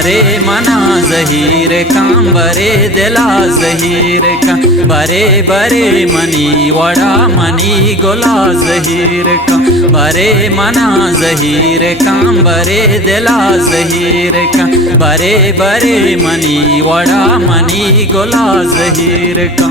बरे मना जहीर का बरे दिला जहीर का बरे बरे मनी वड़ा मनी गोला जहीर का बरे मना जहीर का बरे दिला जहीर का बरे बरे मनी वड़ा मनी गोला जहीर का।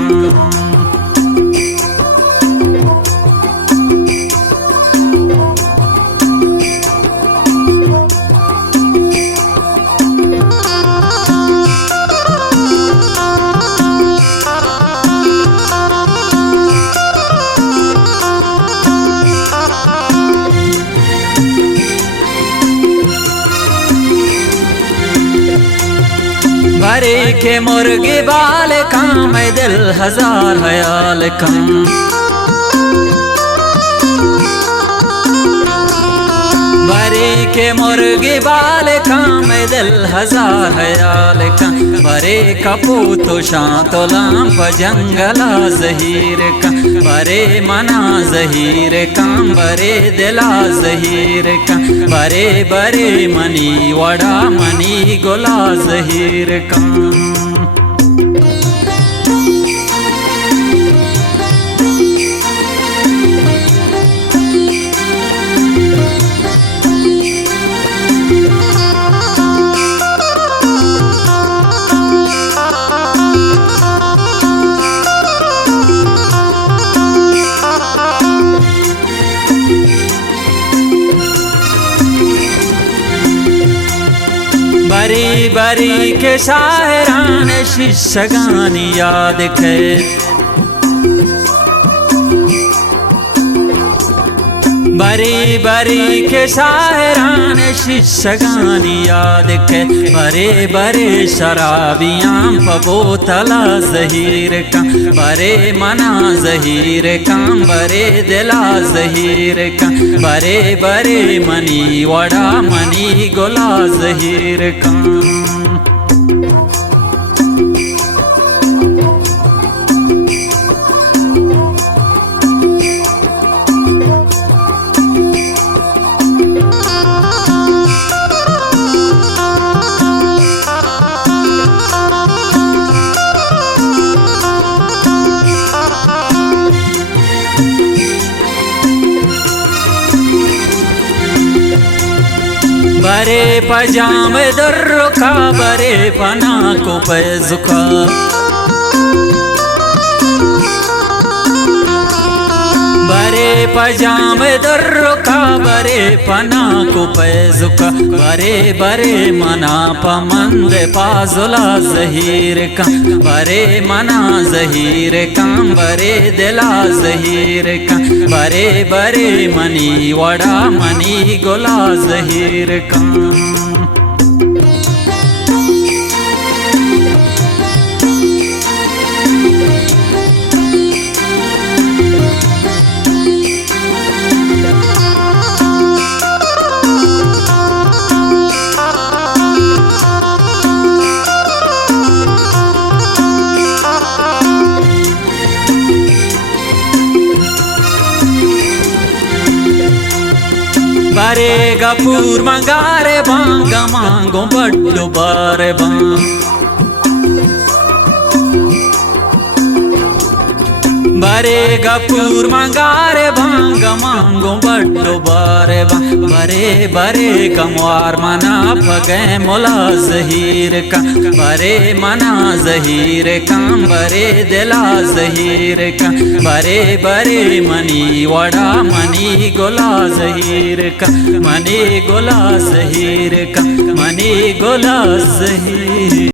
भरे के मुर्गे बाल का मैं दिल हजार ख्याल का भरे के मुर्गे बाल का मैं दिल हजार ख्याल का भरे कपूतो शांतो लाम जंगला जहीर का बरे मना जहीर का बरे दिला जहीर का बरे बरे मनी वड़ा मनी गोला जहीर का। बरी बरी के शायरान शिशगान याद खे बरी बरी के शायरान शिशगान याद खे बरे बरे शराबियाँ पबोतला जहीर का बरे मना जहीर का बरे दिला जहीर का बरे बरे मनी वड़ा मनी गोला जहीर का। बरे पजाम दर्रुखा बरे पना को पैजुखा बरे पजाम दर्रुखा बरे पना को पैजुखा बरे बरे मना पमंद पाजुला जहीर का बरे मना जहीर का बरे दिला जहीर का बरे बरे मनी वड़ा मनी गोला जहीर का। बरे गपूर मंगारे बांग मांगो बड्डो बारे बांग बरे गपूर मंगारे भांग मांगो बड्डो बारे बरे बरे कमवार मना पगे मोला जहीर का बरे मना जहीर का बरे दिला जहीर का बरे बरे मनी वड़ा मनी गोला जहीर का मनी गोला जहीर का मनी गोला जहीर।